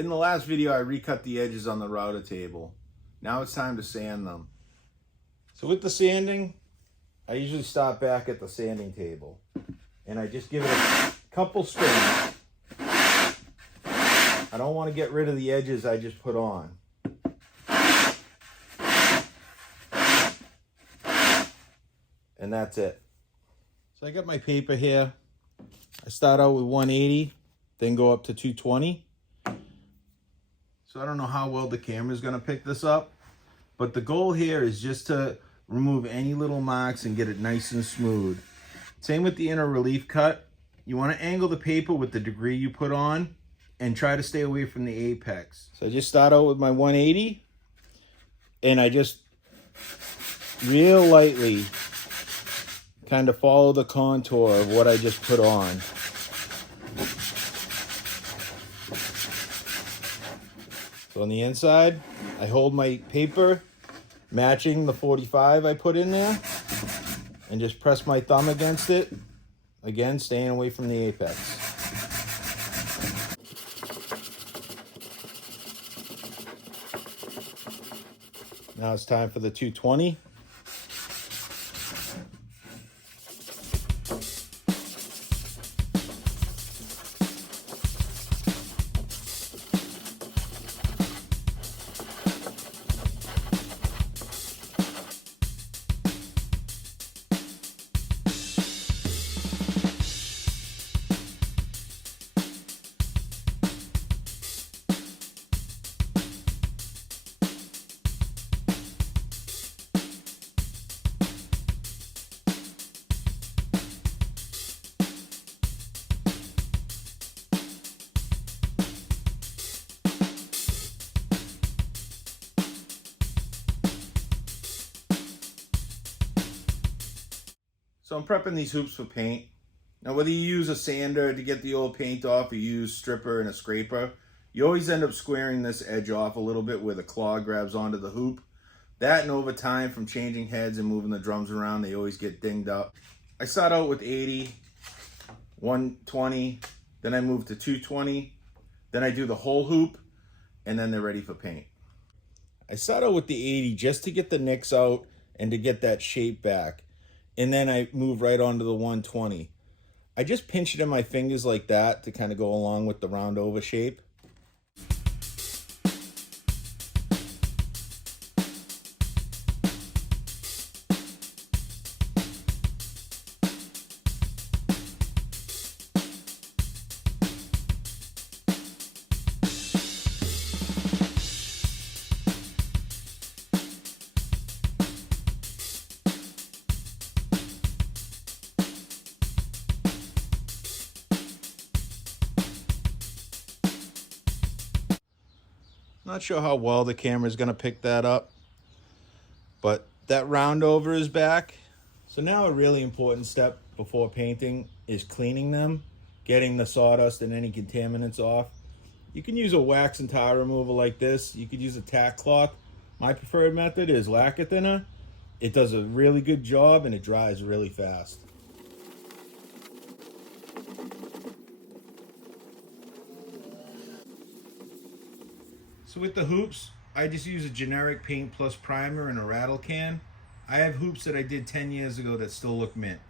In the last video, I recut the edges on the router table. Now it's time to sand them. So with the sanding, I usually stop back at the sanding table and I just give it a couple spins. I don't want to get rid of the edges I just put on. And that's it. So I got my paper here. I start out with 180, then go up to 220. So I don't know how well the camera is going to pick this up, but the goal here is just to remove any little marks and get it nice and smooth. Same with the inner relief cut. You want to angle the paper with the degree you put on and try to stay away from the apex. So I just start out with my 180 and I just real lightly kind of follow the contour of what I just put on. So on the inside, I hold my paper matching the 45 I put in there and just press my thumb against it. Again, staying away from the apex. Now it's time for the 220. So I'm prepping these hoops for paint. Now whether you use a sander to get the old paint off or you use stripper and a scraper, you always end up squaring this edge off a little bit where the claw grabs onto the hoop. That and over time from changing heads and moving the drums around, they always get dinged up. I start out with 80, 120, then I move to 220, then I do the whole hoop, and then they're ready for paint. I start out with the 80 just to get the nicks out and to get that shape back. And then I move right on to the 120. I just pinch it in my fingers like that to kind of go along with the round over shape. Not sure how well the camera is going to pick that up, but that round over is back. So now a really important step before painting is cleaning them, getting the sawdust and any contaminants off. You can use a wax and tar remover like this. You could use a tack cloth. My preferred method is lacquer thinner. It does a really good job and it dries really fast. So with the hoops, I just use a generic Paint Plus primer and a rattle can. I have hoops that I did 10 years ago that still look mint.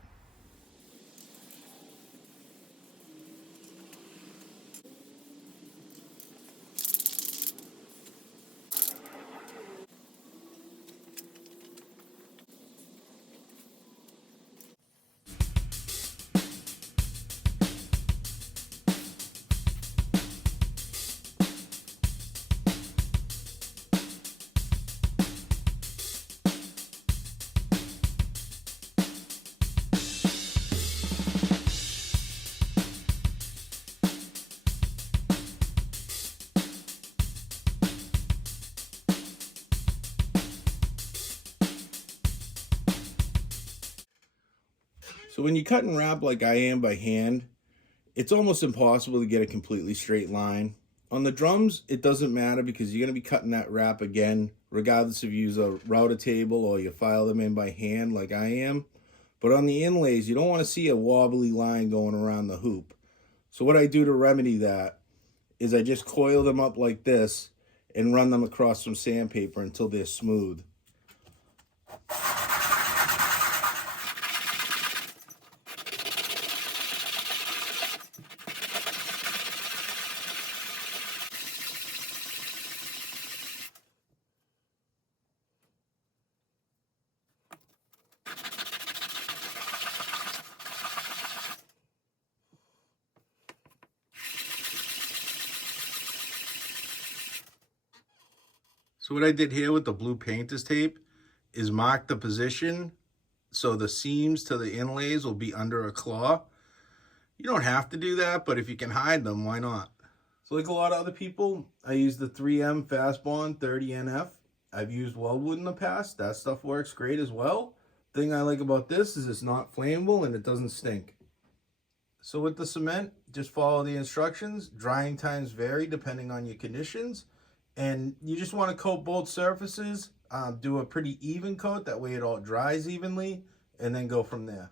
So when you cut and wrap like I am by hand, it's almost impossible to get a completely straight line. On the drums, it doesn't matter because you're going to be cutting that wrap again, regardless if you use a router table or you file them in by hand like I am. But on the inlays, you don't want to see a wobbly line going around the hoop. So what I do to remedy that is I just coil them up like this and run them across some sandpaper until they're smooth. So what I did here with the blue painter's tape is mark the position so the seams to the inlays will be under a claw. You don't have to do that, but if you can hide them, why not? So like a lot of other people, I use the 3M Fast Bond 30NF. I've used Weldwood in the past. That stuff works great as well. Thing I like about this is it's not flammable and it doesn't stink. So with the cement, just follow the instructions. Drying times vary depending on your conditions. And you just want to coat both surfaces. Do a pretty even coat. That way it all dries evenly. And then go from there.